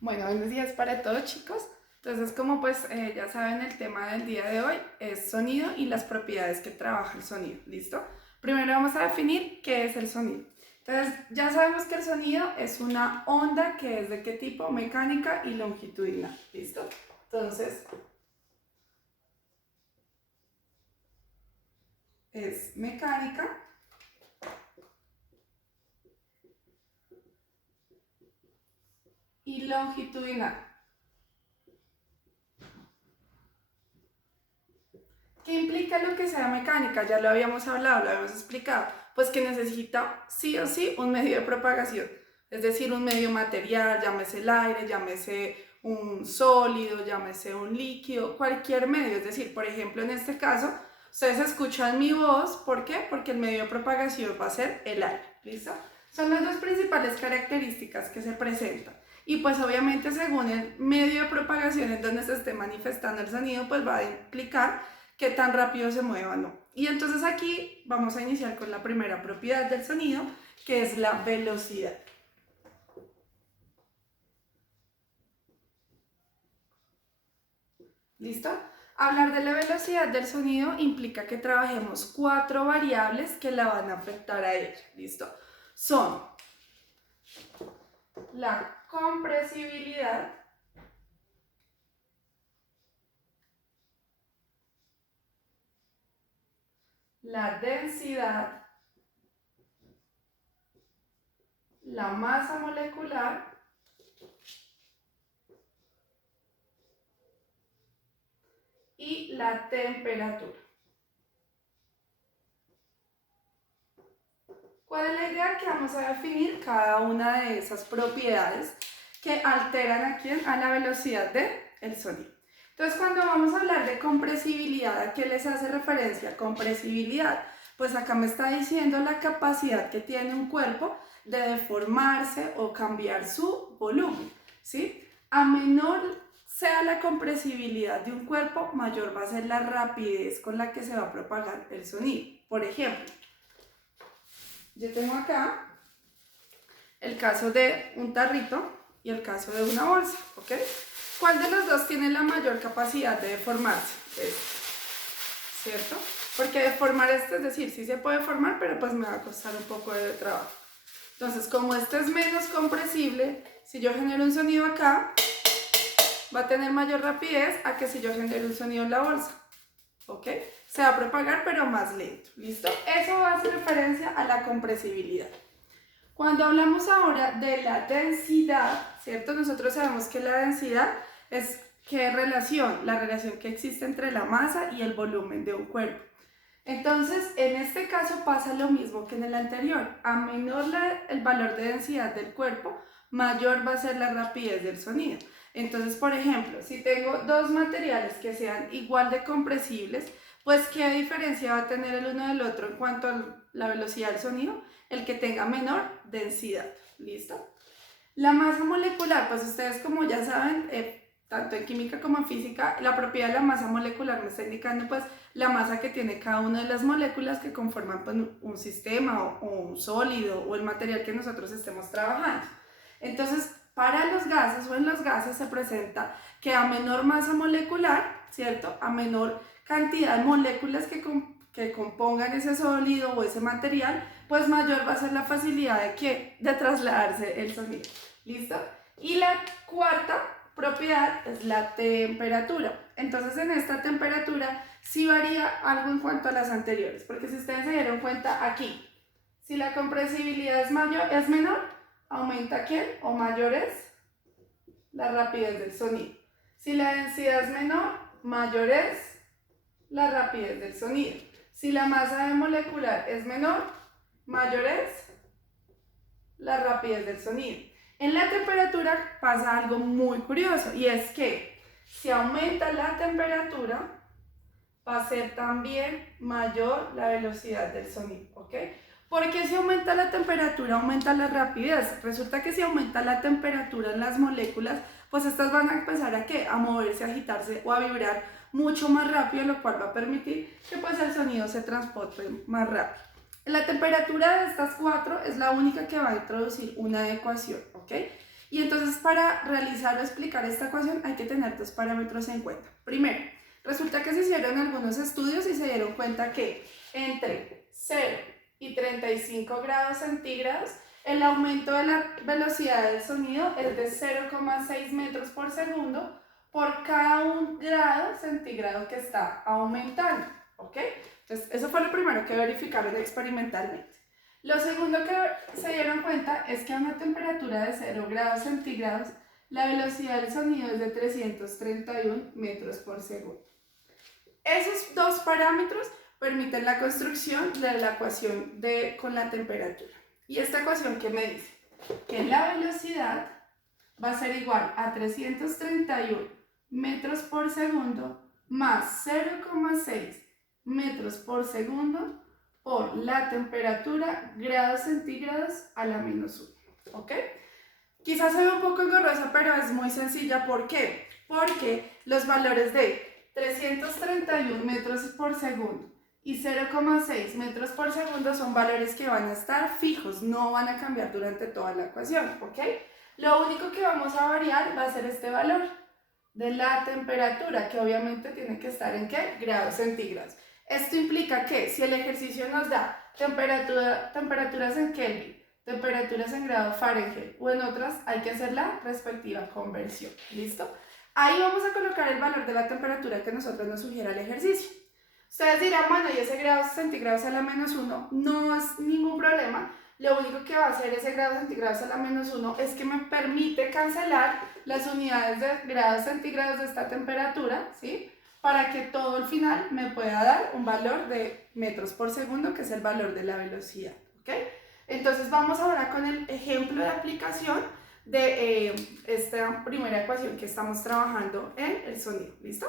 Bueno, buenos días para todos, chicos. Entonces, como ya saben, el tema del día de hoy es sonido y las propiedades que trabaja el sonido. ¿Listo? Primero vamos a definir qué es el sonido. Entonces, ya sabemos que el sonido es una onda que es de qué tipo: mecánica y longitudinal. ¿Listo? Entonces, es mecánica y longitudinal. ¿Qué implica lo que sea mecánica? Ya lo habíamos hablado, lo habíamos explicado. Pues que necesita sí o sí un medio de propagación, es decir, un medio material, llámese el aire, llámese un sólido, llámese un líquido, cualquier medio. Es decir, por ejemplo, en este caso, ustedes escuchan mi voz, ¿por qué? Porque el medio de propagación va a ser el aire, ¿listo? Son las dos principales características que se presentan. Y pues obviamente según el medio de propagación en donde se esté manifestando el sonido, pues va a implicar qué tan rápido se mueva o no. Y entonces aquí vamos a iniciar con la primera propiedad del sonido, que es la velocidad. ¿Listo? Hablar de la velocidad del sonido implica que trabajemos cuatro variables que la van a afectar a ella. ¿Listo? Son la compresibilidad, la densidad, la masa molecular y la temperatura. ¿Cuál es la idea? Que vamos a definir cada una de esas propiedades que alteran aquí a la velocidad del sonido. Entonces, cuando vamos a hablar de compresibilidad, ¿a qué les hace referencia? Compresibilidad, pues acá me está diciendo la capacidad que tiene un cuerpo de deformarse o cambiar su volumen, ¿sí? A menor sea la compresibilidad de un cuerpo, mayor va a ser la rapidez con la que se va a propagar el sonido. Por ejemplo, yo tengo acá el caso de un tarrito y el caso de una bolsa, ¿ok? ¿Cuál de los dos tiene la mayor capacidad de deformarse? ¿Cierto? Porque deformar este, es decir, sí se puede deformar, pero pues me va a costar un poco de trabajo. Entonces, como este es menos compresible, si yo genero un sonido acá, va a tener mayor rapidez a que si yo genero un sonido en la bolsa, ¿ok? Se va a propagar, pero más lento, ¿listo? Eso va a hacer referencia a la compresibilidad. Cuando hablamos ahora de la densidad, ¿cierto? Nosotros sabemos que la densidad es qué relación, la relación que existe entre la masa y el volumen de un cuerpo. Entonces, en este caso pasa lo mismo que en el anterior. A menor el valor de densidad del cuerpo, mayor va a ser la rapidez del sonido. Entonces, por ejemplo, si tengo dos materiales que sean igual de compresibles, pues ¿qué diferencia va a tener el uno del otro en cuanto a la velocidad del sonido? El que tenga menor densidad. ¿Listo? La masa molecular, pues ustedes como ya saben, tanto en química como en física, la propiedad de la masa molecular me está indicando pues la masa que tiene cada una de las moléculas que conforman pues, un sistema o un sólido o el material que nosotros estemos trabajando. Entonces, para los gases o en los gases se presenta que a menor masa molecular, ¿cierto? A menor cantidad de moléculas que compongan ese sólido o ese material, pues mayor va a ser la facilidad de trasladarse el sonido. ¿Listo? Y la cuarta propiedad es la temperatura. Entonces en esta temperatura sí varía algo en cuanto a las anteriores, porque si ustedes se dieron cuenta aquí, si la compresibilidad es menor, aumenta ¿quién? O mayor es la rapidez del sonido. Si la densidad es menor, mayor es la rapidez del sonido. Si la masa molecular es menor, mayor es la rapidez del sonido. En la temperatura pasa algo muy curioso y es que si aumenta la temperatura va a ser también mayor la velocidad del sonido, ¿ok? Porque si aumenta la temperatura aumenta la rapidez. Resulta que si aumenta la temperatura en las moléculas, pues estas van a empezar a ¿qué? A moverse, a agitarse o a vibrar mucho más rápido, lo cual va a permitir que pues el sonido se transporte más rápido. La temperatura de estas cuatro es la única que va a introducir una ecuación, ¿ok? Y entonces para realizar o explicar esta ecuación hay que tener dos parámetros en cuenta. Primero, resulta que se hicieron algunos estudios y se dieron cuenta que entre 0 y 35 grados centígrados el aumento de la velocidad del sonido es de 0,6 metros por segundo por cada 1 grado centígrado que está aumentando, ¿ok? Entonces, eso fue lo primero que verificaron experimentalmente. Lo segundo que se dieron cuenta es que a una temperatura de 0 grados centígrados, la velocidad del sonido es de 331 metros por segundo. Esos dos parámetros permiten la construcción de la ecuación con la temperatura. ¿Y esta ecuación qué me dice? Que la velocidad va a ser igual a 331 metros por segundo más 0,6 metros por segundo por la temperatura grados centígrados a la -1. ¿Ok? Quizás se ve un poco engorrosa, pero es muy sencilla. ¿Por qué? Porque los valores de 331 metros por segundo y 0,6 metros por segundo son valores que van a estar fijos, no van a cambiar durante toda la ecuación, ¿ok? Lo único que vamos a variar va a ser este valor de la temperatura, que obviamente tiene que estar en ¿qué? Grados centígrados. Esto implica que si el ejercicio nos da temperaturas en Kelvin, temperaturas en grado Fahrenheit o en otras, hay que hacer la respectiva conversión. ¿Listo? Ahí vamos a colocar el valor de la temperatura que nosotros nos sugiera el ejercicio. Ustedes dirán, bueno, y ese grados centígrados a la -1 no es ningún problema. Lo único que va a hacer ese grados centígrados a la -1 es que me permite cancelar las unidades de grados centígrados de esta temperatura, ¿sí? Para que todo al final me pueda dar un valor de metros por segundo, que es el valor de la velocidad, ¿ok? Entonces vamos ahora con el ejemplo de aplicación de esta primera ecuación que estamos trabajando en el sonido, ¿listo?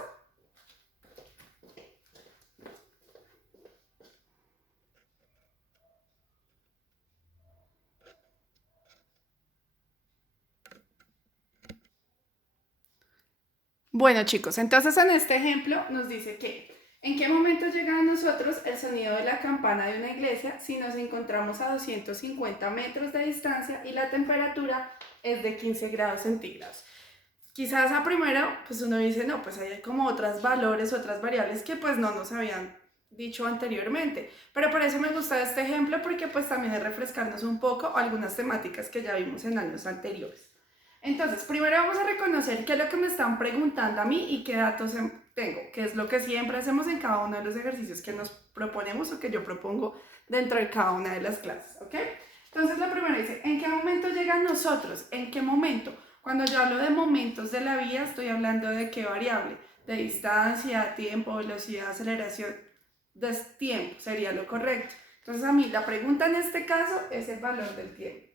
Bueno chicos, entonces en este ejemplo nos dice que ¿en qué momento llega a nosotros el sonido de la campana de una iglesia si nos encontramos a 250 metros de distancia y la temperatura es de 15 grados centígrados? Quizás a primero pues uno dice, no, pues hay como otros valores, otras variables que pues no nos habían dicho anteriormente, pero por eso me gusta este ejemplo porque pues también es refrescarnos un poco algunas temáticas que ya vimos en años anteriores. Entonces, primero vamos a reconocer qué es lo que me están preguntando a mí y qué datos tengo, que es lo que siempre hacemos en cada uno de los ejercicios que nos proponemos o que yo propongo dentro de cada una de las clases, ¿ok? Entonces, la primera dice, ¿en qué momento llegan nosotros? ¿En qué momento? Cuando yo hablo de momentos de la vida, estoy hablando de qué variable, de distancia, tiempo, velocidad, aceleración, de tiempo sería lo correcto. Entonces, a mí la pregunta en este caso es el valor del tiempo.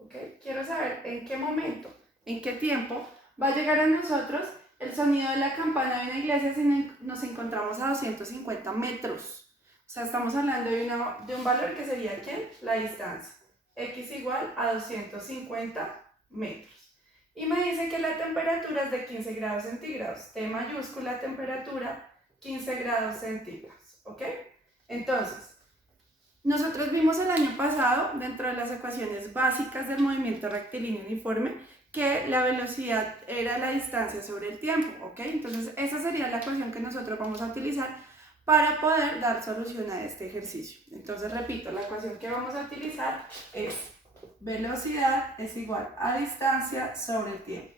¿Okay? Quiero saber en qué momento, en qué tiempo va a llegar a nosotros el sonido de la campana de una iglesia si nos encontramos a 250 metros. O sea, estamos hablando de un valor que sería ¿quién? La distancia. X igual a 250 metros. Y me dice que la temperatura es de 15 grados centígrados. T mayúscula, temperatura, 15 grados centígrados. ¿Ok? Entonces, nosotros vimos el año pasado, dentro de las ecuaciones básicas del movimiento rectilíneo uniforme, que la velocidad era la distancia sobre el tiempo, ¿ok? Entonces, esa sería la ecuación que nosotros vamos a utilizar para poder dar solución a este ejercicio. Entonces, repito, la ecuación que vamos a utilizar es velocidad es igual a distancia sobre el tiempo.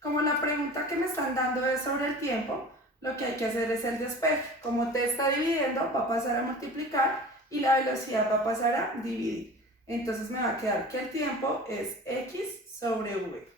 Como la pregunta que me están dando es sobre el tiempo, lo que hay que hacer es el despeje. Como t está dividiendo, va a pasar a multiplicar y la velocidad va a pasar a dividir. Entonces me va a quedar que el tiempo es x sobre v.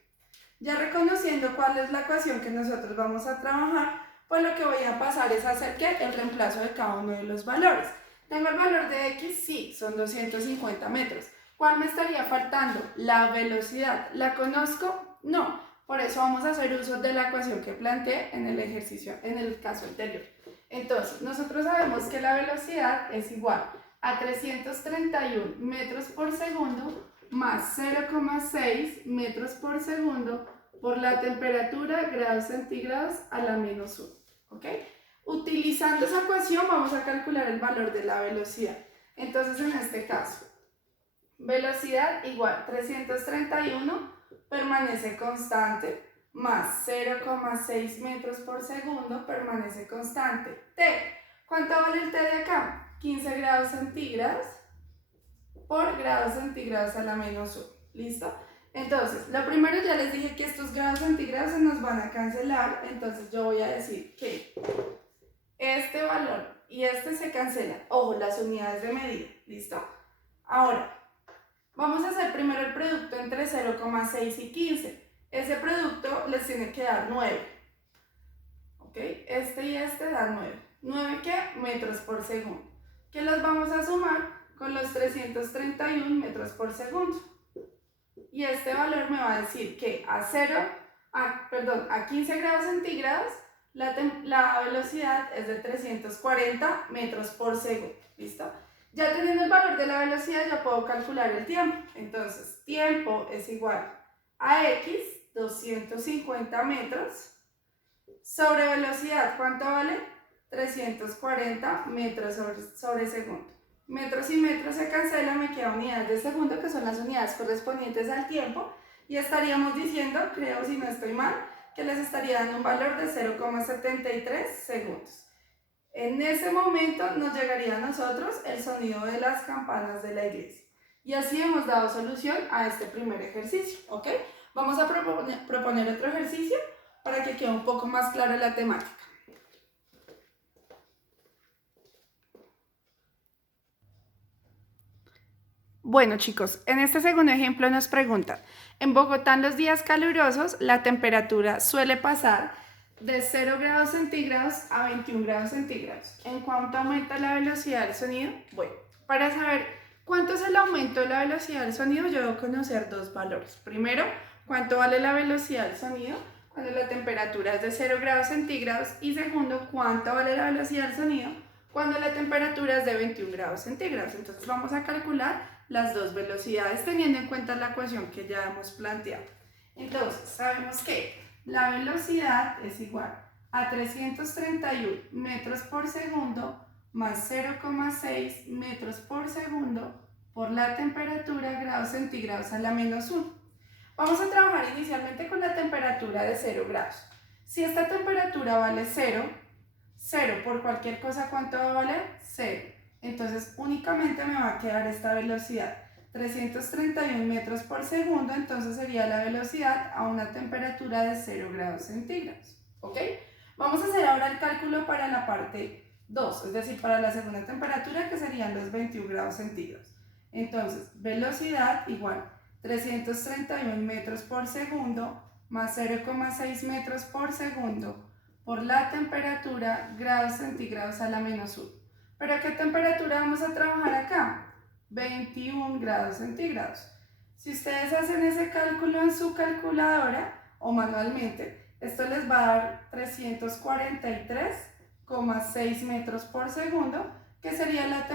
Ya reconociendo cuál es la ecuación que nosotros vamos a trabajar, pues lo que voy a pasar es hacer ¿qué? El reemplazo de cada uno de los valores. ¿Tengo el valor de x? Sí, son 250 metros. ¿Cuál me estaría faltando? La velocidad. ¿La conozco? No. Por eso vamos a hacer uso de la ecuación que planteé en el ejercicio, en el caso anterior. Entonces, nosotros sabemos que la velocidad es igual a 331 metros por segundo más 0,6 metros por segundo por la temperatura grados centígrados a la -1. ¿Ok? Utilizando esa ecuación vamos a calcular el valor de la velocidad. Entonces, en este caso, velocidad igual 331 permanece constante, más 0,6 metros por segundo permanece constante. T, ¿cuánto vale el T de acá? 15 grados centígrados por grados centígrados a la menos 1. ¿Listo? Entonces, lo primero ya les dije que estos grados centígrados se nos van a cancelar, entonces yo voy a decir que este valor y este se cancelan. Ojo, las unidades de medida. ¿Listo? Ahora, vamos a hacer primero el producto entre 0,6 y 15. Ese producto les tiene que dar 9. ¿Ok? Este y este dan 9. ¿9 qué? Metros por segundo. ¿Qué los vamos a sumar? Con los 331 metros por segundo. Y este valor me va a decir que a 15 grados centígrados la velocidad es de 340 metros por segundo. ¿Listo? Ya teniendo el valor de la velocidad ya puedo calcular el tiempo. Entonces, tiempo es igual a x, 250 metros, sobre velocidad, ¿cuánto vale? 340 metros sobre segundo. Metros y metros se cancelan, me quedan unidades de segundo, que son las unidades correspondientes al tiempo, y estaríamos diciendo, creo si no estoy mal, que les estaría dando un valor de 0,73 segundos. En ese momento nos llegaría a nosotros el sonido de las campanas de la iglesia. Y así hemos dado solución a este primer ejercicio, ¿ok? Vamos a proponer otro ejercicio para que quede un poco más clara la temática. Bueno chicos, en este segundo ejemplo nos preguntan, en Bogotá en los días calurosos la temperatura suele pasar de 0 grados centígrados a 21 grados centígrados. ¿En cuánto aumenta la velocidad del sonido? Bueno, para saber cuánto es el aumento de la velocidad del sonido yo debo conocer dos valores. Primero, cuánto vale la velocidad del sonido cuando la temperatura es de 0 grados centígrados, y segundo, cuánto vale la velocidad del sonido cuando la temperatura es de 21 grados centígrados. Entonces vamos a calcular las dos velocidades teniendo en cuenta la ecuación que ya hemos planteado. Entonces, sabemos que la velocidad es igual a 331 metros por segundo más 0,6 metros por segundo por la temperatura grados centígrados a la menos 1. Vamos a trabajar inicialmente con la temperatura de 0 grados. Si esta temperatura vale 0, 0 por cualquier cosa, ¿cuánto va a valer? 0. Entonces únicamente me va a quedar esta velocidad, 331 metros por segundo, entonces sería la velocidad a una temperatura de 0 grados centígrados. ¿Ok? Vamos a hacer ahora el cálculo para la parte 2, es decir, para la segunda temperatura, que serían los 21 grados centígrados. Entonces, velocidad igual 331 metros por segundo más 0,6 metros por segundo por la temperatura grados centígrados a la menos 1. ¿Pero a qué temperatura vamos a trabajar acá? 21 grados centígrados. Si ustedes hacen ese cálculo en su calculadora o manualmente, esto les va a dar 343,6 metros por segundo, que sería la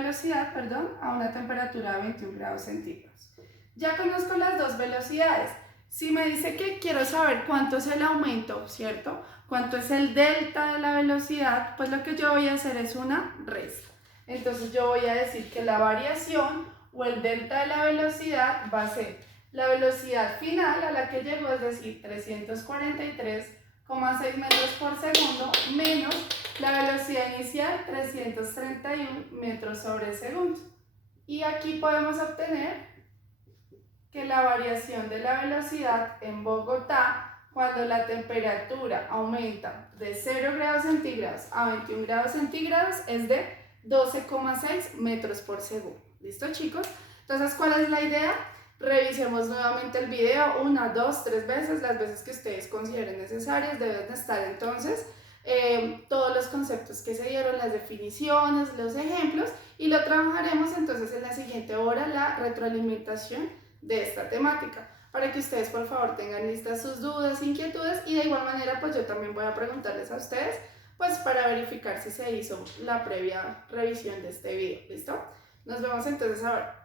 velocidad, a una temperatura de 21 grados centígrados. Ya conozco las dos velocidades. Si me dice que quiero saber cuánto es el aumento, ¿cierto? Cuánto es el delta de la velocidad, pues lo que yo voy a hacer es una resta. Entonces yo voy a decir que la variación o el delta de la velocidad va a ser la velocidad final a la que llegó, es decir, 343,6 metros por segundo, menos la velocidad inicial, 331 metros sobre segundo. Y aquí podemos obtener que la variación de la velocidad en Bogotá, cuando la temperatura aumenta de 0 grados centígrados a 21 grados centígrados, es de 12,6 metros por segundo. ¿Listo, chicos? Entonces, ¿cuál es la idea? Revisemos nuevamente el video 1, 2, 3 veces, las veces que ustedes consideren necesarias. Deben de estar entonces todos los conceptos que se dieron, las definiciones, los ejemplos, y lo trabajaremos entonces en la siguiente hora, la retroalimentación de esta temática, para que ustedes por favor tengan listas sus dudas, inquietudes, y de igual manera pues yo también voy a preguntarles a ustedes pues para verificar si se hizo la previa revisión de este video. ¿Listo? Nos vemos entonces ahora.